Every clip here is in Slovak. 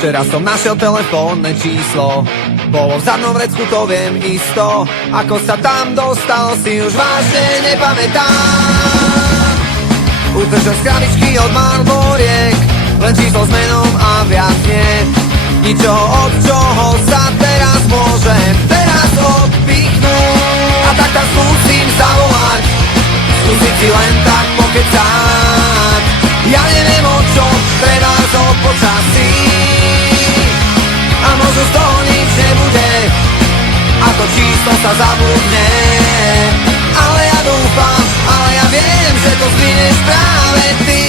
Včera som našiel telefónne číslo, bolo v zadnom vrecku, to viem isto. Ako sa tam dostal, si už vážne nepamätám. Utržok z krabičky od Marlboriek, len číslo s menom a viac nie. Ničo, od čoho sa teraz môžem odpichnúť. A tak tam skúsim zavolať, skúsiť si len tak pokecať. Ja neviem o čo, treba o počasí, a možno z toho nič nebude, a to číslo sa zabudne. Ale ja dúfam, ale ja viem, že to zdvihneš práve ty.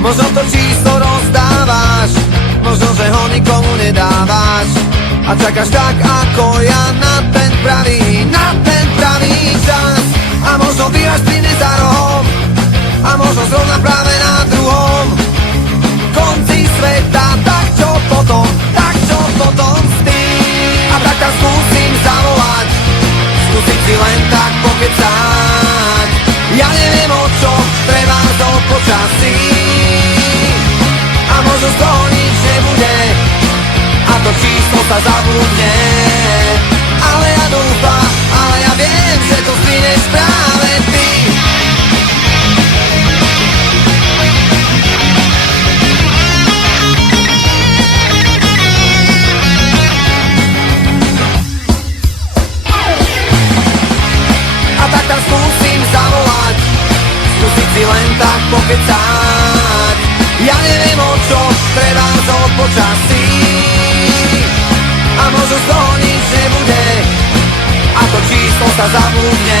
Možno to číslo rozdávaš, možno, že ho nikomu nedávaš, a čakáš tak ako ja na ten pravý čas. A možno bývaš pri mne za rohom, a možno zrovna práve na druhom konci sveta. Tak čo potom s tým? A tak tam skúsim zavolať, skúsiť si len tak pokecať. Ja neviem o čo, treba o počasí, a možno z toho nič nebude, a to číslo sa zabudne. Ale ja dúfam, ale ja viem, že to zdvihneš práve ty. A tak tam skúsim zavolať, skúsiť si len tak pokecať. Ja neviem o čo, treba o počasí, a možno z toho nič nebude, a to číslo sa zabudne.